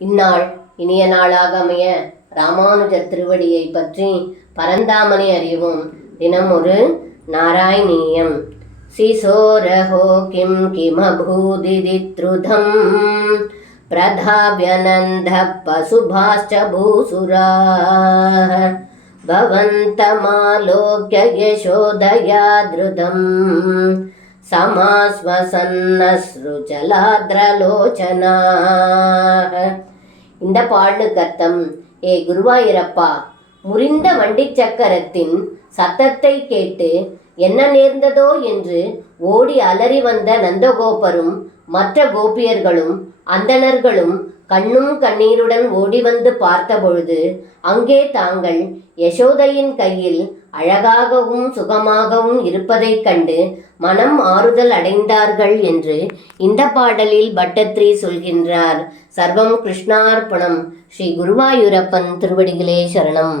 இந்நாள் இனிய நாளாக அமைய ராமானுஜர் திருவடியை பற்றி பரந்தாமனை அறிவோம். தினம் ஒரு நாராயணீயம். சிசோரஹோ கிம் கிமபூதிதித்ருதம் பிரதாவ்யநந்த பசுபாஷ்ச பூசுராः பவந்தமாலோக்ய யசோதயா த்ருதம் சமாஸ்வசன்னஸ்ருஜலாத்ரலோச்சனாः. இந்த பாடலுக்கு அர்த்தம்: ஏ குருவாயூரப்பா, முறிந்த வண்டி சக்கரத்தின் சத்தத்தை கேட்டு என்ன நேர்ந்ததோ என்று ஓடி அலறி வந்த நந்தகோபரும் மற்ற கோபியர்களும் அந்தணர்களும் கண்ணும் கண்ணீருடன் ஓடி வந்து பார்த்தபொழுது அங்கே தாங்கள் யசோதையின் கையில் அழகாகவும் சுகமாகவும் இருப்பதைக் கண்டு மனம் ஆறுதல் அடைந்தார்கள் என்று இந்த பாடலில் பட்டத்ரி சொல்கின்றார். சர்வம் கிருஷ்ணார்ப்பணம். ஸ்ரீ குருவாயூரப்பன் திருவடிகளே சரணம்.